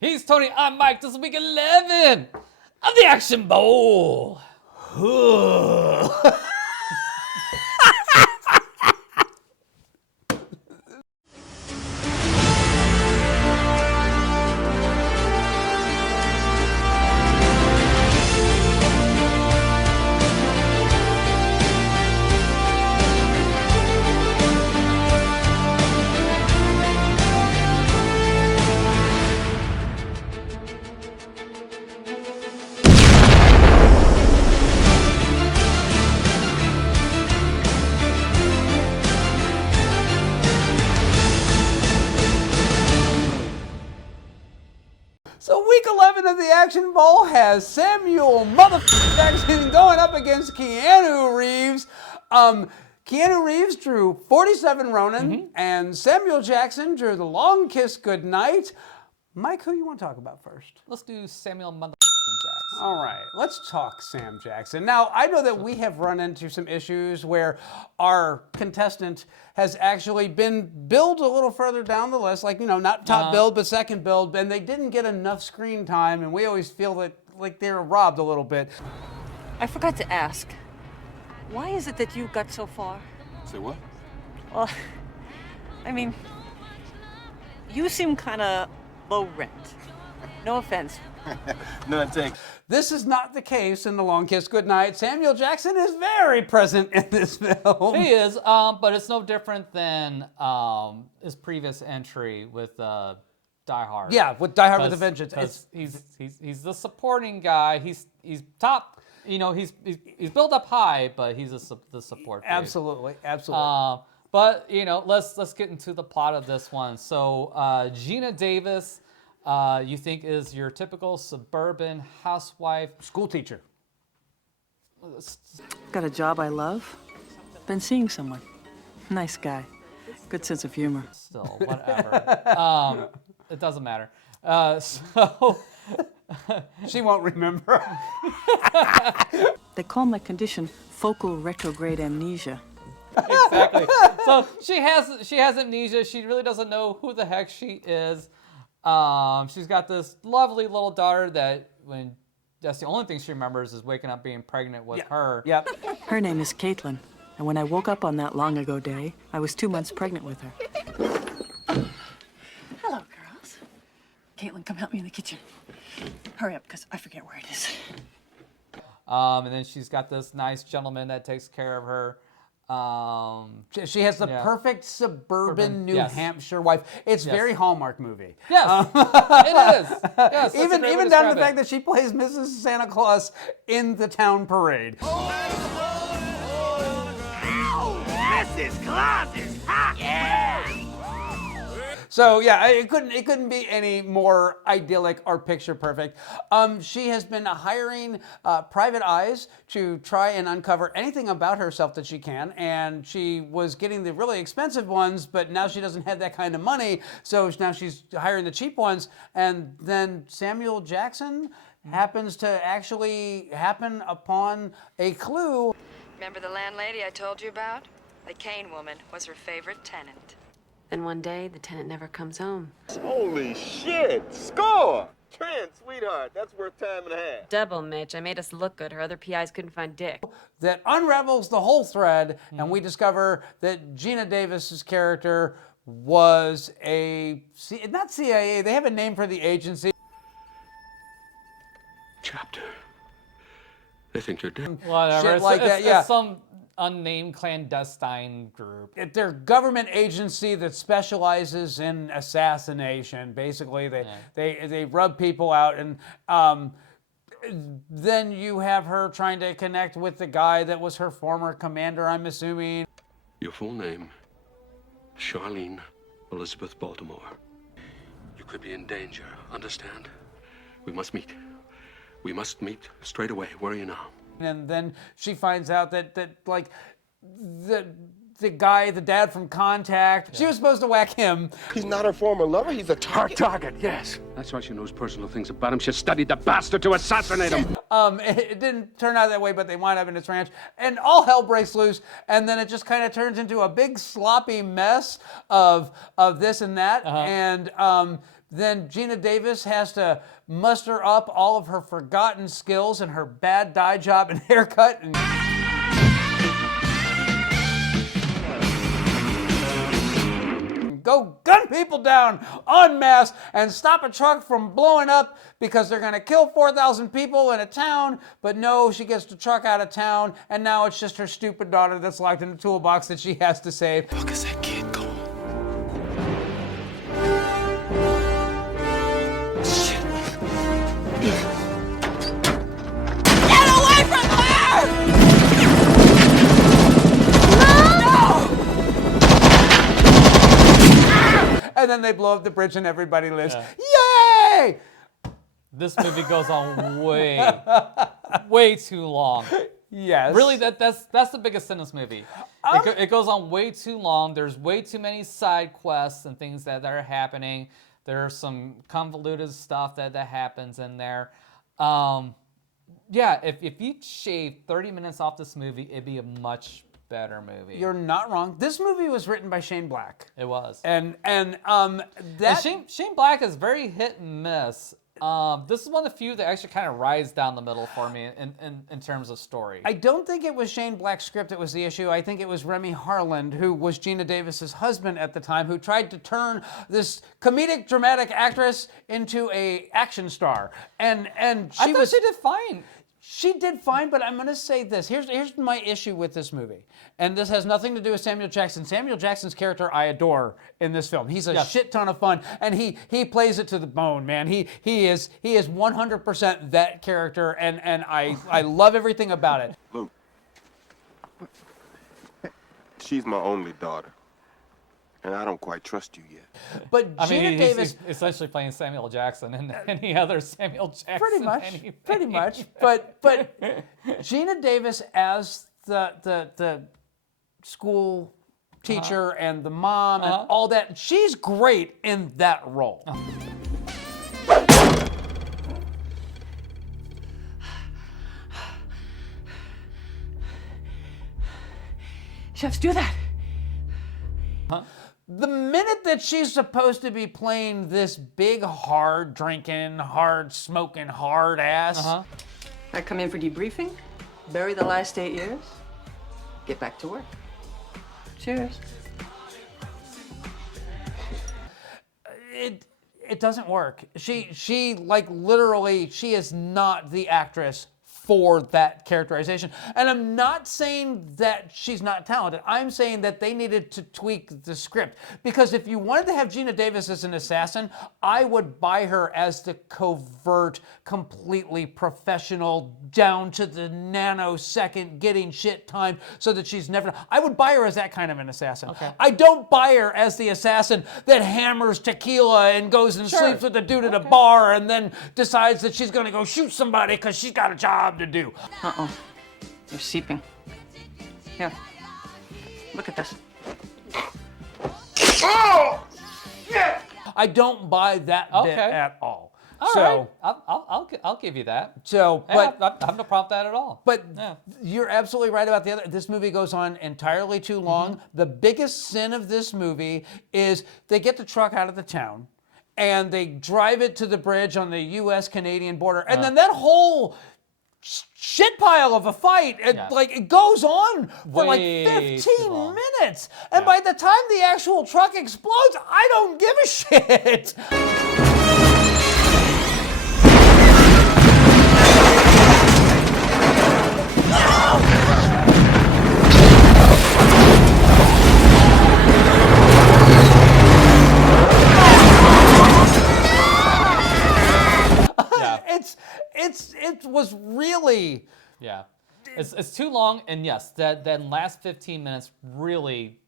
He's Tony, I'm Mike. This is week 11 of the Action Bowl. So week 11 of the Action Bowl has Samuel Jackson going up against Keanu Reeves. Keanu Reeves drew 47 Ronin, and Samuel Jackson drew the Long Kiss Goodnight. Mike, who you want to talk about first? Let's do Samuel Jackson. All right, let's talk Sam Jackson. Now, I know that we have run into some issues where our contestant has actually been billed a little further down the list, like, you know, not top build, but second build, and they didn't get enough screen time, and we always feel that, like, they were robbed a little bit. I forgot to ask, why is it that you got so far? Say what? Well, I mean, you seem kind of low rent. No offense. None take. This is not the case in The Long Kiss Goodnight. Samuel Jackson is very present in this film. He is, but it's no different than his previous entry with Die Hard. Yeah, with Die Hard with a Vengeance. He's the supporting guy. He's top. You know, he's built up high, but he's the support. Absolutely, absolutely. But you know, let's get into the plot of this one. So Gina Davis, you think is your typical suburban housewife, School teacher. Got a job I love. Been seeing someone. Nice guy. Good sense of humor. Still, whatever. It doesn't matter. So She won't remember. They call my condition focal retrograde amnesia. Exactly. So she has amnesia. She really doesn't know who the heck she is. She's got this lovely little daughter that that's the only thing she remembers is waking up being pregnant with her. Yep. Her name is Caitlin, and when I woke up on that long ago day, I was 2 months pregnant with her. Hello, girls. Caitlin, come help me in the kitchen. Hurry up, because I forget where it is. And then she's got this nice gentleman that takes care of her. She has the perfect suburban New Hampshire wife. It's very Hallmark movie. Yes, it is. Yes, even down to the fact that she plays Mrs. Santa Claus in the town parade. Mrs. Claus is hot! Yeah! So yeah, it couldn't be any more idyllic or picture perfect. She has been hiring private eyes to try and uncover anything about herself that she can, and she was getting the really expensive ones, but now she doesn't have that kind of money, so now she's hiring the cheap ones, and then Samuel Jackson happens to actually happen upon a clue. Remember the landlady I told you about? The Kane woman was her favorite tenant. Then one day, the tenant never comes home. Holy shit! Score! Trent, sweetheart, that's worth time and a half. Double, Mitch. I made us look good. Her other PIs couldn't find dick. That unravels the whole thread, and we discover that Gina Davis's character was not CIA, they have a name for the agency. Chapter. They think you're dead. Whatever. Shit like that, yeah. It's some unnamed clandestine group. They're a government agency that specializes in assassination. Basically, they rub people out, and then you have her trying to connect with the guy that was her former commander, I'm assuming. Your full name, Charlene Elizabeth Baltimore. You could be in danger, understand? We must meet. We must meet straight away. Where are you now? And then she finds out that like the guy, the dad from Contact, she was supposed to whack him. He's not her former lover, he's a target. Target, yes. That's why she knows personal things about him. She studied the bastard to assassinate him. It didn't turn out that way, but they wind up in this ranch, and all hell breaks loose, and then it just kind of turns into a big sloppy mess of this and that, and then Gina Davis has to muster up all of her forgotten skills and her bad dye job and haircut and go gun people down en masse and stop a truck from blowing up because they're going to kill 4,000 people in a town. But no, she gets the truck out of town, and now it's just her stupid daughter that's locked in the toolbox that she has to save. Fuck is that kid called? Shit. Get away from her! And then they blow up the bridge and everybody lives. Yeah. Yay! This movie goes on way too long. Yes. Really, that's the biggest sin in this movie. It goes on way too long. There's way too many side quests and things that are happening. There's some convoluted stuff that happens in there. Yeah, if you shave 30 minutes off this movie, it'd be a much better movie. You're not wrong. This movie was written by Shane Black. It was. And Shane Black is very hit and miss. This is one of the few that actually kind of rides down the middle for me in terms of story. I don't think it was Shane Black's script that was the issue. I think it was Remy Harland, who was Gina Davis's husband at the time, who tried to turn this comedic dramatic actress into a action star. And I thought she did fine. She did fine, but I'm going to say this. Here's my issue with this movie. And this has nothing to do with Samuel Jackson. Samuel Jackson's character I adore in this film. He's a shit ton of fun, and he plays it to the bone, man. He is 100% that character, and I love everything about it. Luke, she's my only daughter, and I don't quite trust you yet. But Gina Davis... he's essentially playing Samuel Jackson and any other Samuel Jackson. Pretty much. But Gina Davis as the school teacher and the mom and all that, she's great in that role. Chefs do that. The minute that she's supposed to be playing this big, hard drinking, hard smoking, hard ass. I come in for debriefing, bury the last 8 years, get back to work. Cheers. It doesn't work. She like literally, she is not the actress for that characterization. And I'm not saying that she's not talented. I'm saying that they needed to tweak the script. Because if you wanted to have Gina Davis as an assassin, I would buy her as the covert, completely professional, down to the nanosecond, getting shit timed so that she's never... I would buy her as that kind of an assassin. Okay. I don't buy her as the assassin that hammers tequila and goes and sleeps with the dude at a bar and then decides that she's gonna go shoot somebody because she's got a job to do. Uh-oh. You're seeping. Here. Look at this. Oh! Shit! I don't buy that bit at all. All right. I'll give you that. So, Yeah, but I have no problem with that at all. But Yeah. you're absolutely right about the other. This movie goes on entirely too long. The biggest sin of this movie is they get the truck out of the town and they drive it to the bridge on the U.S.-Canadian border. And then that whole shit pile of a fight, it goes on for Way like too 15 long. minutes. And by the time the actual truck explodes, I don't give a shit. It was really... Yeah. It's too long, and yes, that last 15 minutes really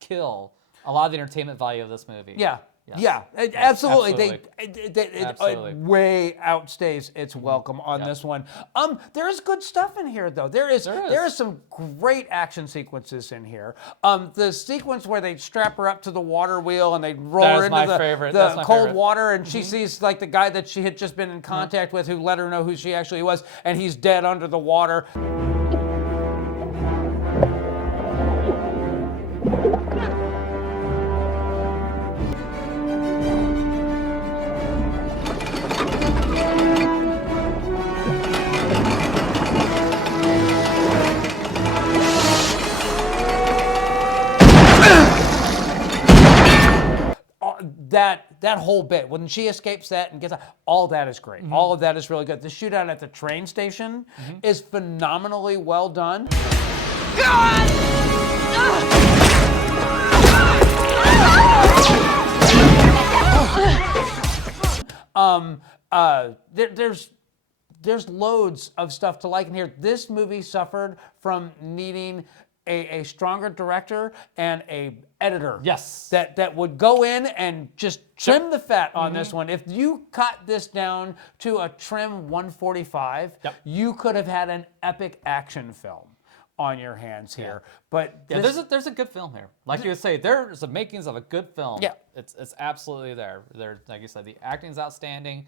kill a lot of the entertainment value of this movie. Yeah. Yes. Yeah, absolutely. Absolutely. It way outstays its welcome on this one. There is good stuff in here, though. There is some great action sequences in here. The sequence where they strap her up to the water wheel and they roll her into the cold water, and she sees like the guy that she had just been in contact with, who let her know who she actually was, and he's dead under the water. that whole bit when she escapes that and gets out, all that is great. All of that is really good. The shootout at the train station is phenomenally well done. There's loads of stuff to like in here. This movie suffered from needing a stronger director and a editor. Yes. That would go in and just trim the fat on this one. If you cut this down to a trim 145, you could have had an epic action film on your hands here. But Yeah, there's a good film here. Like you would say, there's the makings of a good film. Yeah. It's absolutely there. Like you said, the acting's outstanding.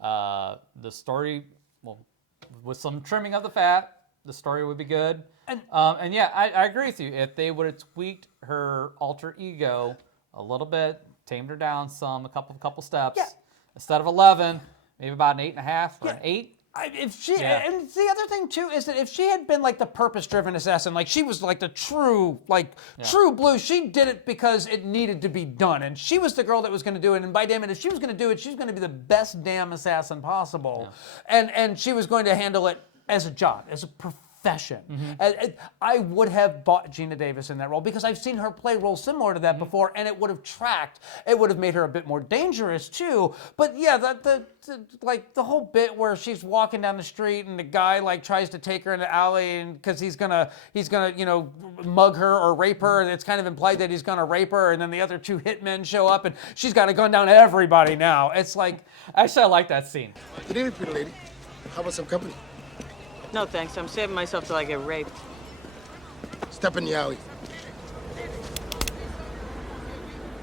The story, well, with some trimming of the fat, the story would be good. And yeah, I agree with you. If they would have tweaked her alter ego a little bit, tamed her down some, a couple steps, instead of 11, maybe about an 8.5 or an 8. And the other thing too is that if she had been like the purpose-driven assassin, like she was like the true blue, she did it because it needed to be done, and she was the girl that was going to do it. And by damn it, if she was going to do it, she was going to be the best damn assassin possible, and she was going to handle it as a job, as a profession. I would have bought Gina Davis in that role because I've seen her play roles similar to that before, and it would have tracked. It would have made her a bit more dangerous too. But yeah, the whole bit where she's walking down the street and the guy like tries to take her in the alley and because he's gonna mug her or rape her, and it's kind of implied that he's gonna rape her, and then the other two hitmen show up and she's got a gun down everybody now. It's like, actually, I like that scene. Good evening, pretty lady. How about some company? No, thanks. I'm saving myself till I get raped. Step in the alley.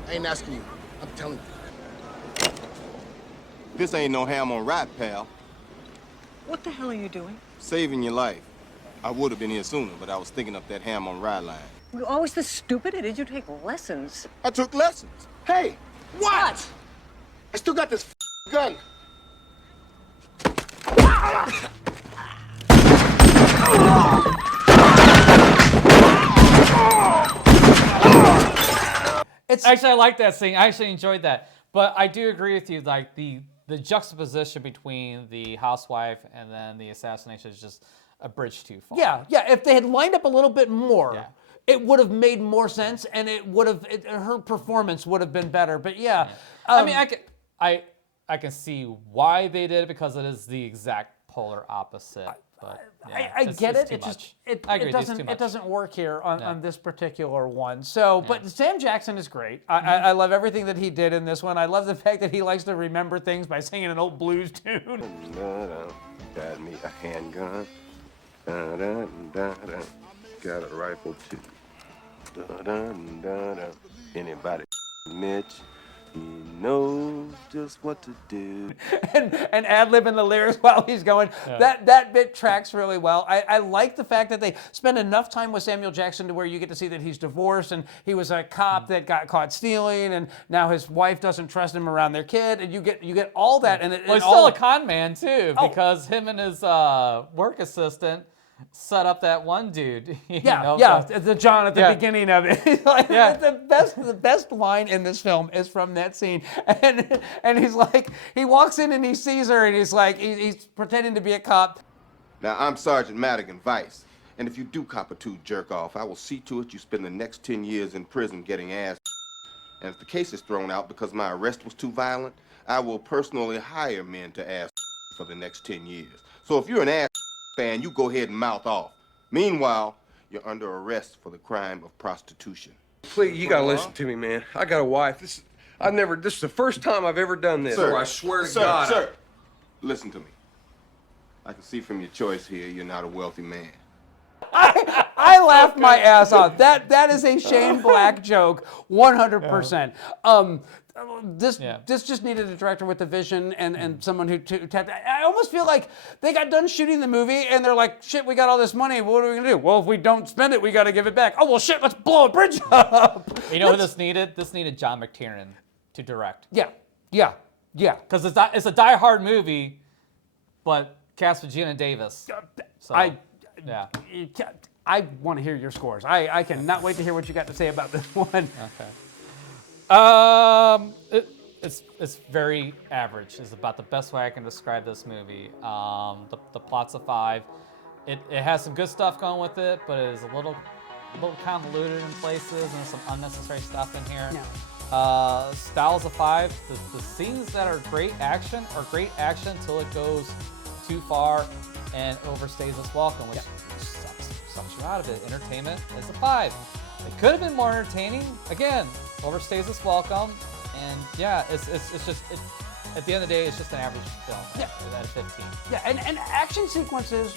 I ain't asking you. I'm telling you. This ain't no ham on rye, pal. What the hell are you doing? Saving your life. I would have been here sooner, but I was thinking up that ham on rye line. You're always this stupid, or did you take lessons? I took lessons. Hey, what? I still got this gun. Actually, I like that scene. I actually enjoyed that. But I do agree with you, like the juxtaposition between the housewife and then the assassination is just a bridge too far. Yeah. If they had lined up a little bit more, it would have made more sense, and her performance would have been better. But yeah. I mean, I can see why they did it because it is the exact polar opposite. But yeah, I get it. It doesn't work here on this particular one. So, but Sam Jackson is great. I love everything that he did in this one. I love the fact that he likes to remember things by singing an old blues tune. Got me a handgun. Got a rifle too. Anybody, Mitch? He knows just what to do. and ad-libbing the lyrics while he's going. Yeah. That bit tracks really well. I like the fact that they spend enough time with Samuel Jackson to where you get to see that he's divorced and he was a cop that got caught stealing, and now his wife doesn't trust him around their kid, and you get all that. And he's still a con man too, because him and his work assistant set up that one dude. The John at the beginning of it. The best line in this film is from that scene, and he's like, he walks in and he sees her, and he's like, he's pretending to be a cop. Now I'm Sergeant Madigan Vice, and if you do cop a two jerk off, I will see to it you spend the next 10 years in prison getting ass. And if the case is thrown out because my arrest was too violent, I will personally hire men to ass for the next 10 years. So if you're an ass fan, you go ahead and mouth off. Meanwhile, you're under arrest for the crime of prostitution. Please, you gotta listen to me, man. I got a wife. This is the first time I've ever done this. Sir, I swear to God. Sir, listen to me. I can see from your choice here, you're not a wealthy man. I laughed my ass off. That is a Shane Black joke, 100%. This just needed a director with a vision and someone who tapped. I almost feel like they got done shooting the movie and they're like, shit, we got all this money. What are we gonna do? Well, if we don't spend it, we got to give it back. Oh well, shit, let's blow a bridge up. You know who this needed? This needed John McTiernan to direct. Yeah. Because it's a die-hard movie, but cast with Gina Davis. So, I want to hear your scores. I cannot wait to hear what you got to say about this one. Okay. it's very average. Is about the best way I can describe this movie. The plot's a 5. It has some good stuff going with it, but it is a little convoluted in places, and there's some unnecessary stuff in here. Yeah. Style's a 5. The scenes that are great action until it goes too far and overstays its welcome, which sucks you out of it. Entertainment is a 5. It could have been more entertaining. Again, overstays its welcome, and yeah, it's just at the end of the day, it's just an average film. Yeah. At 15. Yeah, and action sequences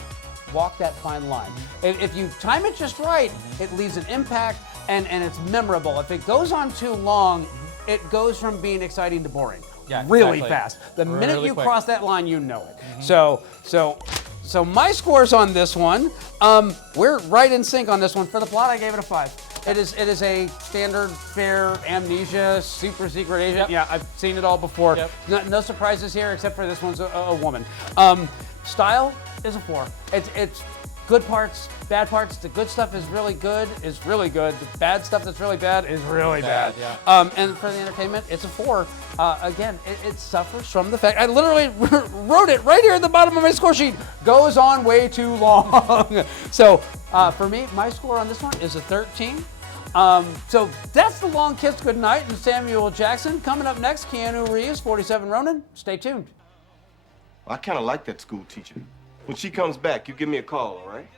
walk that fine line. If you time it just right, it leaves an impact and it's memorable. If it goes on too long, it goes from being exciting to boring. Yeah, really exactly. fast. The minute Really you quick. cross that line, you know it. So my scores on this one, we're right in sync on this one. For the plot, I gave it a 5. It is a standard, fair amnesia, super secret agent. Yep. Yeah, I've seen it all before. Yep. No surprises here, except for this one's a woman. Style is a 4. It's good parts, bad parts. The good stuff is really good. The bad stuff that's really bad is really bad. Yeah. And for the entertainment, it's a 4. Again, it suffers from the fact I literally wrote it right here at the bottom of my score sheet. Goes on way too long. So for me, my score on this one is a 13. So that's the Long Kiss Goodnight and Samuel Jackson. Coming up next, Keanu Reeves, 47 Ronin. Stay tuned. I kind of like that school teacher. When she comes back, you give me a call, all right?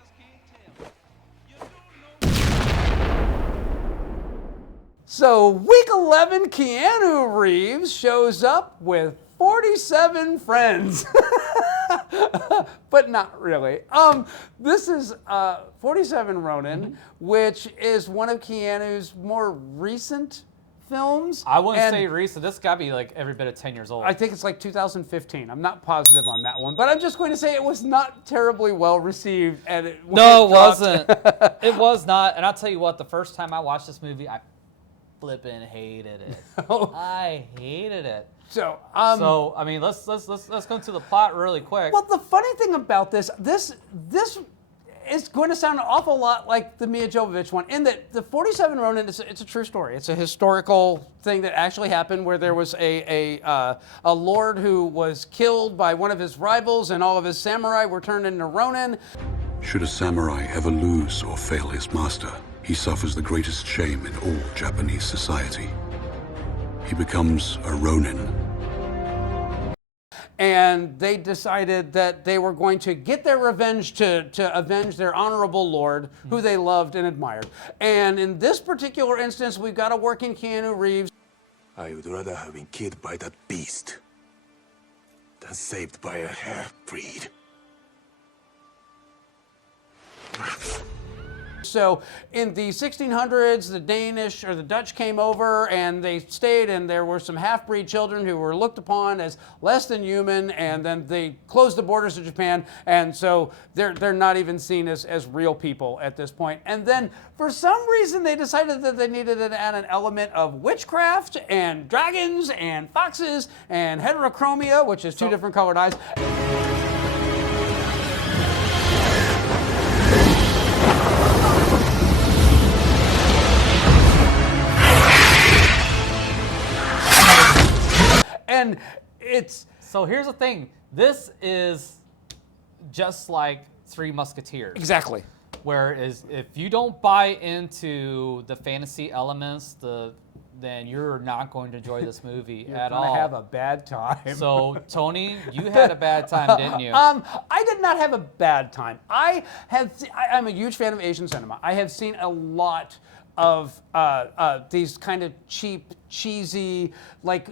So week 11, Keanu Reeves shows up with 47 friends. But not really. This is 47 Ronin, which is one of Keanu's more recent films. I wouldn't And say recent. This got to be like every bit of 10 years old. I think it's like 2015. I'm not positive on that one, but I'm just going to say it was not terribly well received. And it wasn't. It was not. And I'll tell you what, the first time I watched this movie, I flipping hated it. I hated it. So, I mean, let's go into the plot really quick. Well, the funny thing about this is going to sound an awful lot like the Mia Jovovich one, in that the 47 Ronin it's a true story. It's a historical thing that actually happened, where there was a lord who was killed by one of his rivals, and all of his samurai were turned into Ronin. Should a samurai ever lose or fail his master, he suffers the greatest shame in all Japanese society. He becomes a Ronin. And they decided that they were going to get their revenge to avenge their honorable lord, who they loved and admired. And in this particular instance, we've got a working Keanu Reeves. I would rather have been killed by that beast than saved by a half-breed. So in the 1600s, the Danish or the Dutch came over and they stayed, and there were some half-breed children who were looked upon as less than human, and then they closed the borders to Japan, and so they're not even seen as real people at this point. And then for some reason they decided that they needed to add an element of witchcraft and dragons and foxes and heterochromia, which is two different colored eyes. And it's... So here's the thing. This is just like Three Musketeers. Exactly. Whereas if you don't buy into the fantasy elements, then you're not going to enjoy this movie at all. You're gonna have a bad time. So Tony, you had a bad time, didn't you? I did not have a bad time. I'm a huge fan of Asian cinema. I have seen a lot of these kind of cheap, cheesy, like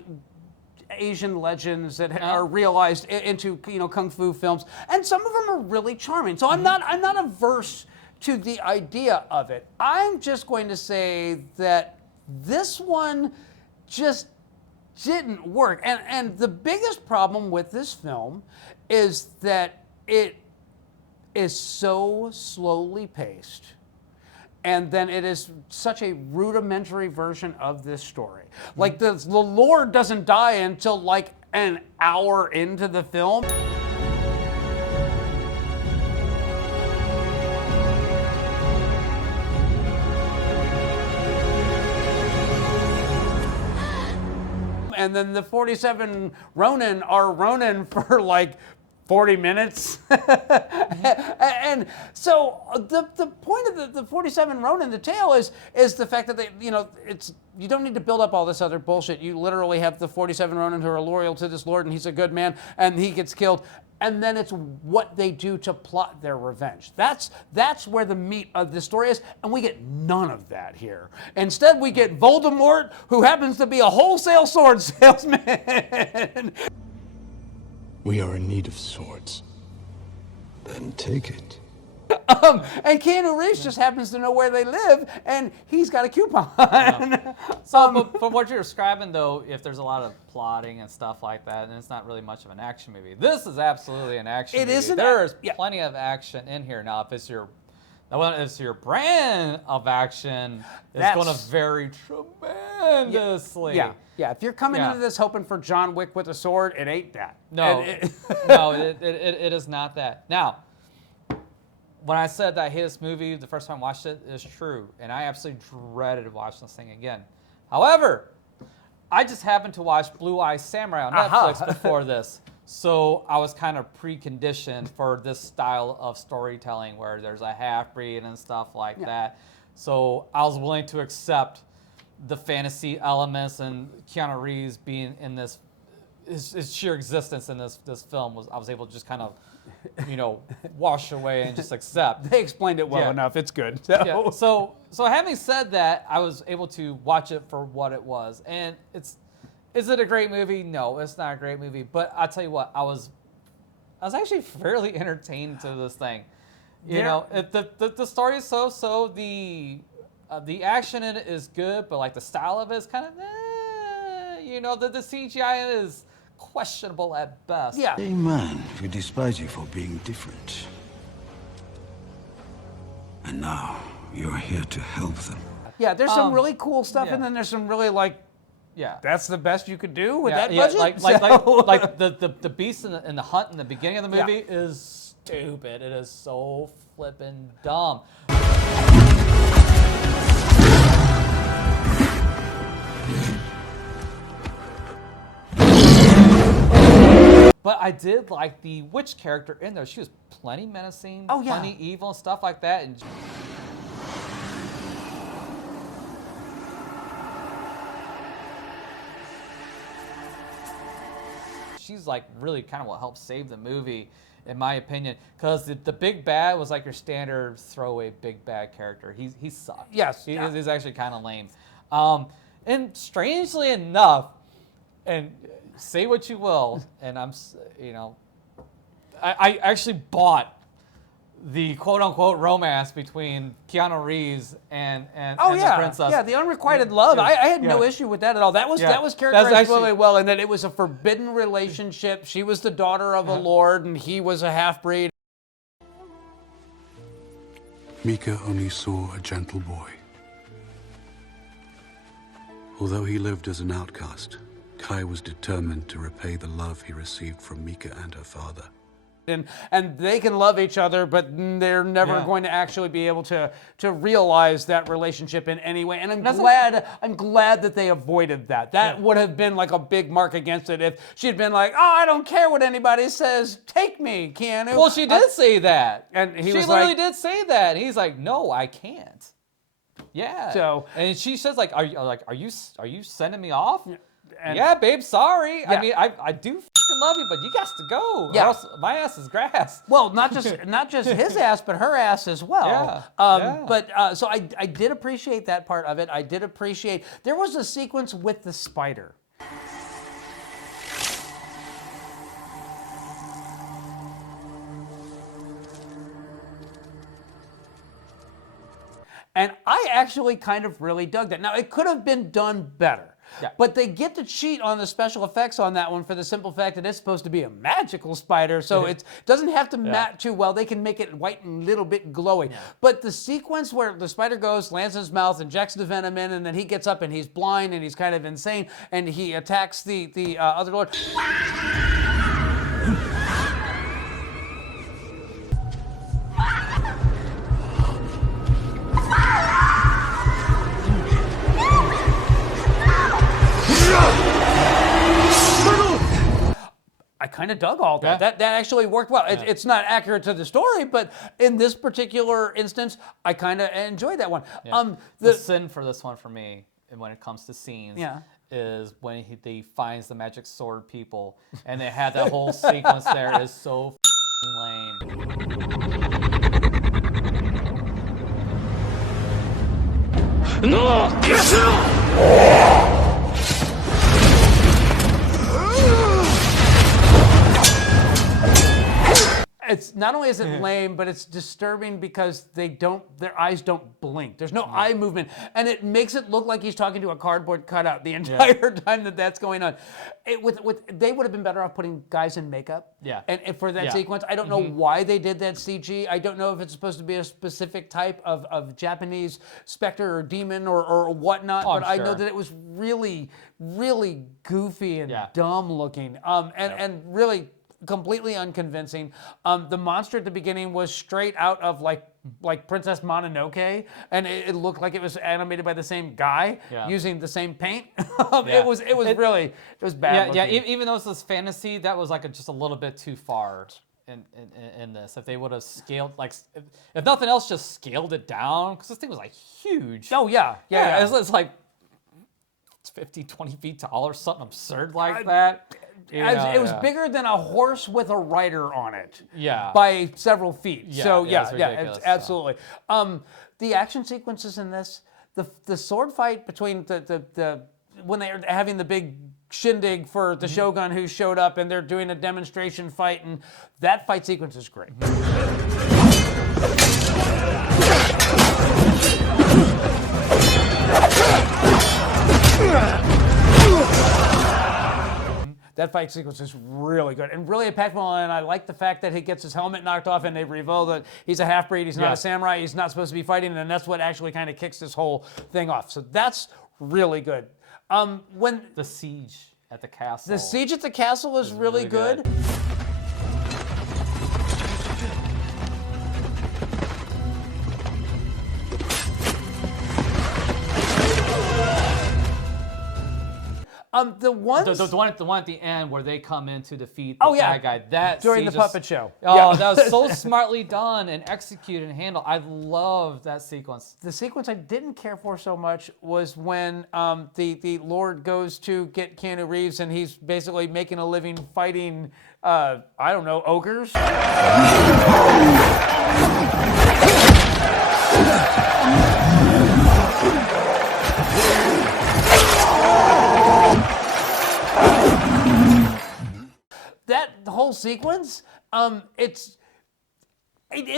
Asian legends that are realized into kung fu films, and some of them are really charming. So I'm not averse to the idea of it. I'm just going to say that this one just didn't work. And the biggest problem with this film is that it is so slowly paced. And then it is such a rudimentary version of this story. Like the Lord doesn't die until like an hour into the film. and then the 47 Ronin are Ronin for like 40 minutes. And so the point of the 47 Ronin, the tale is the fact that you don't need to build up all this other bullshit. You literally have the 47 Ronin who are loyal to this lord, and he's a good man, and he gets killed. And then it's what they do to plot their revenge. That's where the meat of the story is, and we get none of that here. Instead, we get Voldemort, who happens to be a wholesale sword salesman. We are in need of swords. Then take it. And Keanu Reeves just happens to know where they live, and he's got a coupon. But from what you're describing, though, if there's a lot of plotting and stuff like that, and it's not really much of an action movie. This is absolutely an action movie. There's plenty of action in here. Now, if it's your brand of action, it's going to vary tremendously. Yeah. If you're coming into this hoping for John Wick with a sword, it ain't that. No, no, it is not that. Now, when I said that I hate this movie the first time I watched it, is true, and I absolutely dreaded watching this thing again. However, I just happened to watch Blue Eye Samurai on Netflix before this, so I was kind of preconditioned for this style of storytelling where there's a half-breed and stuff like that. So I was willing to accept the fantasy elements, and Keanu Reeves being in this, his sheer existence in this film I was able to just kind of, wash away and just accept. They explained it well enough. It's good. So having said that, I was able to watch it for what it was. And is it a great movie? No, it's not a great movie. But I'll tell you what, I was actually fairly entertained to this thing. The story is so. The action in it is good, but like the style of it is kind of, the CGI is questionable at best. A man who despises you for being different. And now you're here to help them. Yeah, there's some really cool stuff, and then there's some really that's the best you could do with that budget. Like the beast in the hunt in the beginning of the movie is stupid. It is so flippin' dumb. But I did like the witch character in there. She was plenty menacing, plenty evil, and stuff like that. And she's like really kind of what helped save the movie, in my opinion, because the big bad was like your standard throwaway big bad character. He sucked. Yes, he's actually kind of lame. And strangely enough, and say what you will, and I actually bought the quote-unquote romance between Keanu Reeves and the princess. Yeah, the unrequited love. I had no issue with that at all. That was characterized really well, and that it was a forbidden relationship. She was the daughter of a lord, and he was a half-breed. Mika only saw a gentle boy. Although he lived as an outcast, Kai was determined to repay the love he received from Mika and her father. And they can love each other, but they're never going to actually be able to realize that relationship in any way. And I'm glad that they avoided that. That would have been like a big mark against it if she'd been like, "Oh, I don't care what anybody says. Take me, Keanu." Well, she did say that, and she literally did say that. And he's like, "No, I can't." Yeah. So, and she says like, "Are you sending me off?" Yeah, babe, sorry. Yeah. I mean, I do fucking love you, but you got to go. Yeah. Or else my ass is grass. Well, not just his ass, but her ass as well. But so I did appreciate that part of it. I did appreciate there was a sequence with the spider. And I actually kind of really dug that. Now, it could have been done better. Yeah. But they get to cheat on the special effects on that one for the simple fact that it's supposed to be a magical spider, so it doesn't have to matte too well. They can make it white and a little bit glowy. Yeah. But the sequence where the spider goes, lands in his mouth, injects the venom in, and then he gets up and he's blind and he's kind of insane, and he attacks the other lord. I kind of dug all that. Yeah. That actually worked well. It's not accurate to the story, but in this particular instance, I kind of enjoyed that one. Yeah. The sin for this one for me, and when it comes to scenes, is when he finds the magic sword people, and they had that whole sequence there is so lame. No! It's not only is it lame, but it's disturbing because their eyes don't blink. There's no eye movement, and it makes it look like he's talking to a cardboard cutout the entire time that's going on. They would have been better off putting guys in makeup. Yeah. And for that sequence, I don't know why they did that CG. I don't know if it's supposed to be a specific type of Japanese specter or demon or whatnot, but I know that it was really, really goofy and dumb looking, and really completely unconvincing. The monster at the beginning was straight out of like Princess Mononoke, and it looked like it was animated by the same guy using the same paint. It was bad. Yeah, even though it's this fantasy, that was just a little bit too far in this. If they would have scaled, if nothing else, just scaled it down, because this thing was huge. Oh yeah. It's like 50, 20 feet tall or something absurd like that. It was bigger than a horse with a rider on it. Yeah. By several feet. Yeah, So it's absolutely. The action sequences in this, the sword fight between the when they're having the big shindig for the Shogun who showed up and they're doing a demonstration fight, and that fight sequence is great. That fight sequence is really good and really impactful, and I like the fact that he gets his helmet knocked off and they reveal that he's a half-breed, he's not a samurai, he's not supposed to be fighting, and that's what actually kind of kicks this whole thing off. So that's really good. When the siege at the castle. The siege at the castle is really good. The one at the end where they come in to defeat the bad guy. That during the puppet show. Oh, that was so smartly done and executed and handled. I love that sequence. The sequence I didn't care for so much was when the Lord goes to get Keanu Reeves and he's basically making a living fighting, I don't know, ogres. That whole sequence, it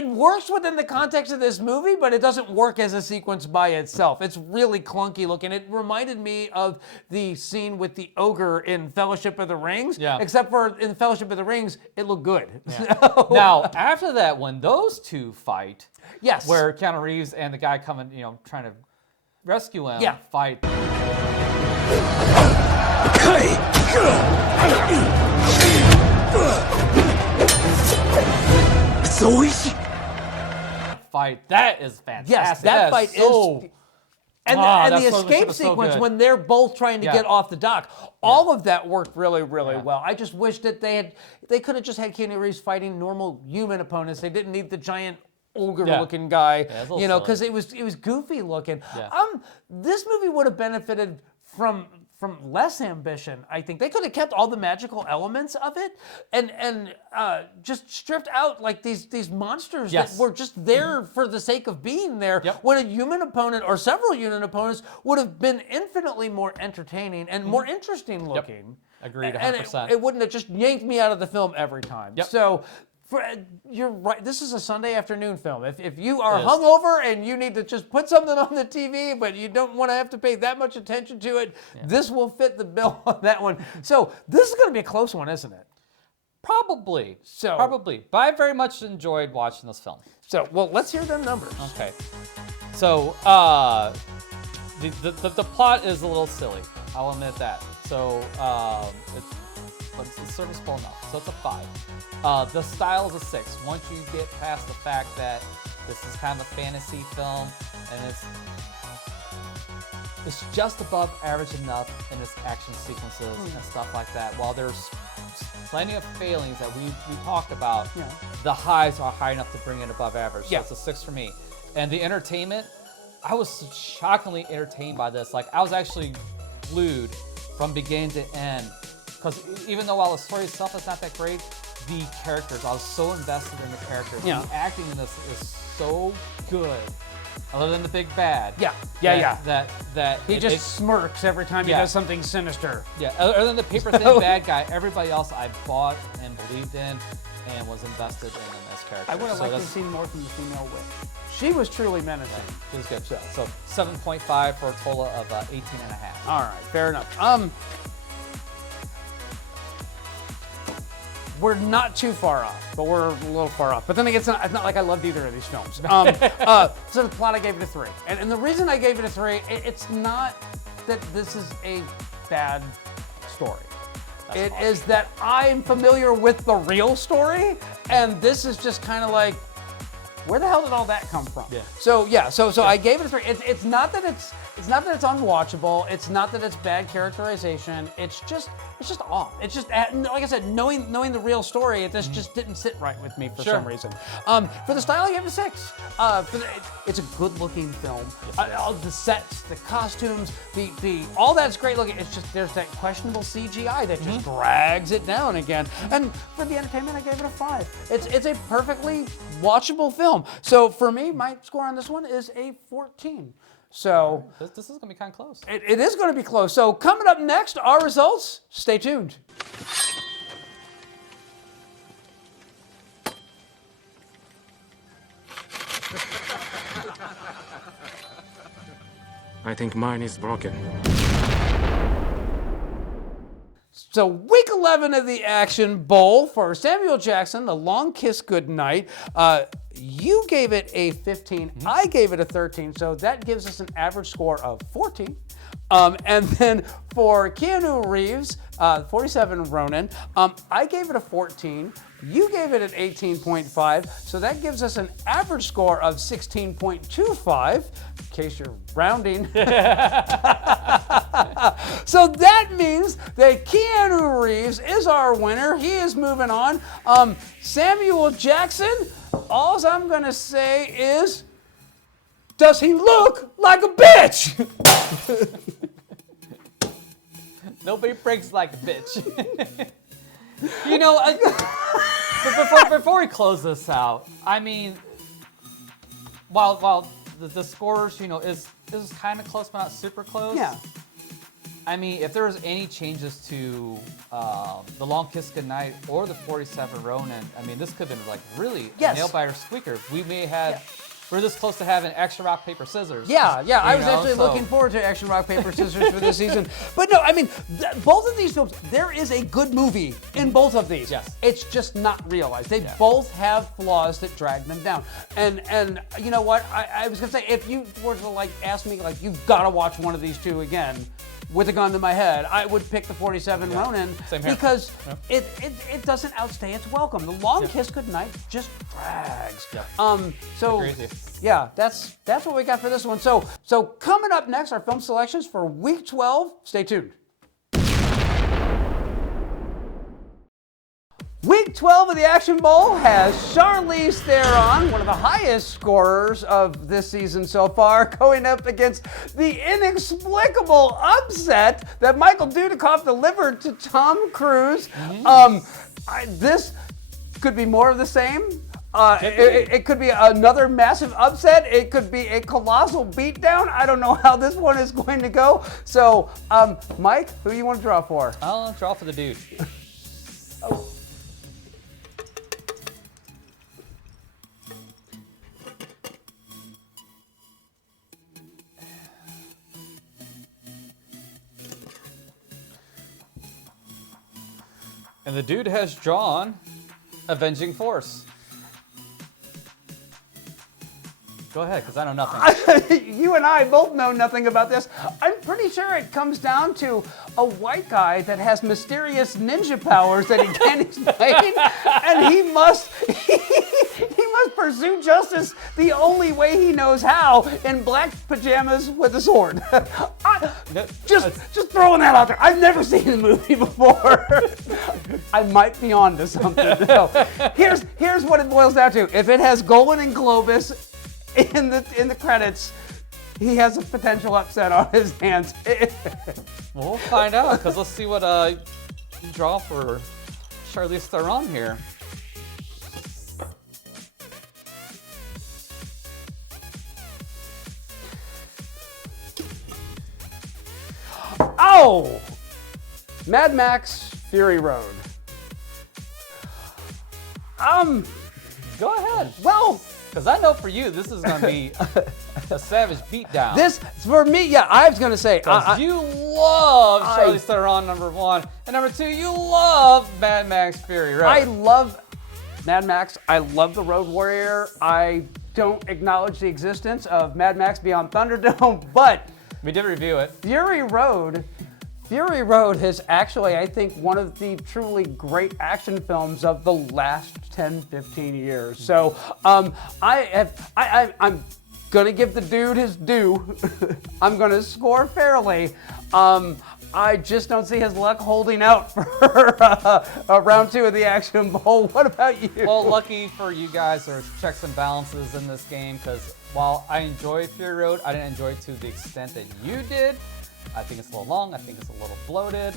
works within the context of this movie, but it doesn't work as a sequence by itself. It's really clunky looking. It reminded me of the scene with the ogre in Fellowship of the Rings, except for in Fellowship of the Rings, it looked good. Yeah. Now, after that, when those two fight, yes, where Keanu Reeves and the guy coming, trying to rescue him, fight. Fight, that is fantastic. Yes, that fight is. And the escape sequence when they're both trying to get off the dock, all of that worked really, really well. I just wish that they could have just had Keanu Reeves fighting normal human opponents. They didn't need the giant ogre-looking guy, because it was goofy looking. This movie would have benefited from less ambition, I think. They could have kept all the magical elements of it and just stripped out these monsters that were just there for the sake of being there, when a human opponent or several human opponents would have been infinitely more entertaining and more interesting looking. Agreed, 100%. And it wouldn't have just yanked me out of the film every time. So you're right. This is a Sunday afternoon film. If you are hungover and you need to just put something on the TV, but you don't want to have to pay that much attention to it, this will fit the bill on that one. So this is going to be a close one, isn't it? Probably. But I very much enjoyed watching this film. So, well, let's hear them numbers. Okay. So, the plot is a little silly. I'll admit that. So, it's serviceable enough. So it's a 5. The style is a 6. Once you get past the fact that this is kind of a fantasy film and it's just above average enough in its action sequences and stuff like that. While there's plenty of failings that we talked about, the highs are high enough to bring it above average. So it's a 6 for me. And the entertainment, I was shockingly entertained by this. Like, I was actually glued from beginning to end. Because even though while the story itself is not that great, the characters, I was so invested in the characters. Yeah. The acting in this is so good. Other than the big bad. That he just smirks every time he does something sinister. Yeah, other than the paper thin bad guy, everybody else I bought and believed in and was invested in this character. I would have liked to have seen more from the female witch. She was truly menacing. It was good. So 7.5 for a total of 18.5. All right, fair enough. We're not too far off, but we're a little far off. But then again, it's not like I loved either of these films. So the plot, I gave it a 3. And the reason I gave it a 3, it's not that this is a bad story. It is that I'm familiar with the real story, and this is just kind of like, where the hell did all that come from? So I gave it a 3. It's not that it's unwatchable. It's not that it's bad characterization. It's just off. It's just, like I said, knowing the real story, this just didn't sit right with me for some reason. For the style, I gave it a 6. It's a good-looking film. All the sets, the costumes, the all that's great looking. It's just there's that questionable CGI that just drags it down again. And for the entertainment, I gave it a 5. It's a perfectly watchable film. So for me, my score on this one is a 14. So this is gonna be kind of close. It is going to be close. So coming up next, our results. Stay tuned. I think mine is broken. So week 11 of the Action Bowl for Samuel Jackson, The Long Kiss Goodnight. You gave it a 15. I gave it a 13. So that gives us an average score of 14. And then for Keanu Reeves, 47 Ronin, I gave it a 14. You gave it an 18.5. So that gives us an average score of 16.25, in case you're rounding. So that means that Keanu Reeves is our winner. He is moving on. Samuel Jackson, all I'm going to say is, does he look like a bitch? Nobody breaks like a bitch. You know, before we close this out, I mean, while the scores, you know, is kind of close but not super close. Yeah. I mean, if there was any changes to the Long Kiss Goodnight or the 47 Ronin, I mean, this could have been like really a nail biter squeaker. We may have. We're this close to having action rock, paper, scissors. Yeah. I was actually looking forward to action rock, paper, scissors for this season. But no, I mean, both of these films, there is a good movie in both of these. Yes. It's just not realized. They both have flaws that drag them down. And you know what? I was gonna say, if you were to like ask me, like, you've got to watch one of these two again, with a gun to my head, I would pick the 47 Ronin because it doesn't outstay its welcome. The Long Kiss Goodnight just drags. So yeah, that's what we got for this one. So coming up next, our film selections for week 12. Stay tuned. Week 12 of the Action Bowl has Charlize Theron, one of the highest scorers of this season so far, going up against the inexplicable upset that Michael Dudikoff delivered to Tom Cruise. This could be more of the same. It could be another massive upset. It could be a colossal beatdown. I don't know how this one is going to go. So, Mike, who do you want to draw for? I'll draw for the dude. And the dude has drawn Avenging Force. Go ahead, because I know nothing. You and I both know nothing about this. I'm pretty sure it comes down to a white guy that has mysterious ninja powers that he can't explain, and he must pursue justice the only way he knows how, in black pajamas with a sword. Just throwing that out there. I've never seen the movie before. I might be on to something. No. Here's what it boils down to. If it has Golan and Globus in the credits, he has a potential upset on his hands. Well, we'll find out, because let's see what you draw for Charlize Theron here. Oh! Mad Max Fury Road. Go ahead. Well, because I know for you, this is going to be a savage beatdown. This, for me, yeah, I was going to say. You love Charlize Theron, number one. And number two, you love Mad Max Fury Road. I love Mad Max. I love The Road Warrior. I don't acknowledge the existence of Mad Max Beyond Thunderdome, but we did review it. Fury Road is actually, I think, one of the truly great action films of the last 10, 15 years. So I'm gonna give the dude his due. I'm gonna score fairly. I just don't see his luck holding out for round two of the Action Bowl. What about you? Well, lucky for you guys, there's checks and balances in this game, because while I enjoyed Fury Road, I didn't enjoy it to the extent that you did. I think it's a little long. I think it's a little bloated.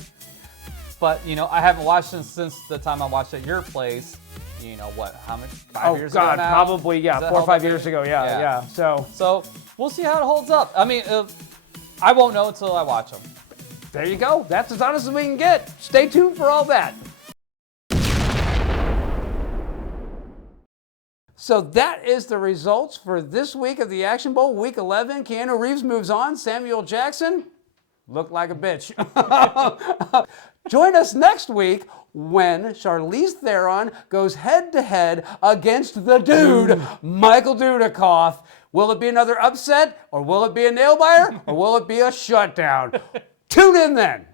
But, you know, I haven't watched it since the time I watched it at your place. You know, what, how much, 5 years ago now? Probably, yeah, 4 or 5 years ago, yeah. So we'll see how it holds up. I mean, I won't know until I watch them. There you go. That's as honest as we can get. Stay tuned for all that. So that is the results for this week of the Action Bowl, Week 11. Keanu Reeves moves on. Samuel Jackson looked like a bitch. Join us next week when Charlize Theron goes head-to-head against the dude, Michael Dudikoff. Will it be another upset, or will it be a nail-biter, or will it be a shutdown? Tune in then.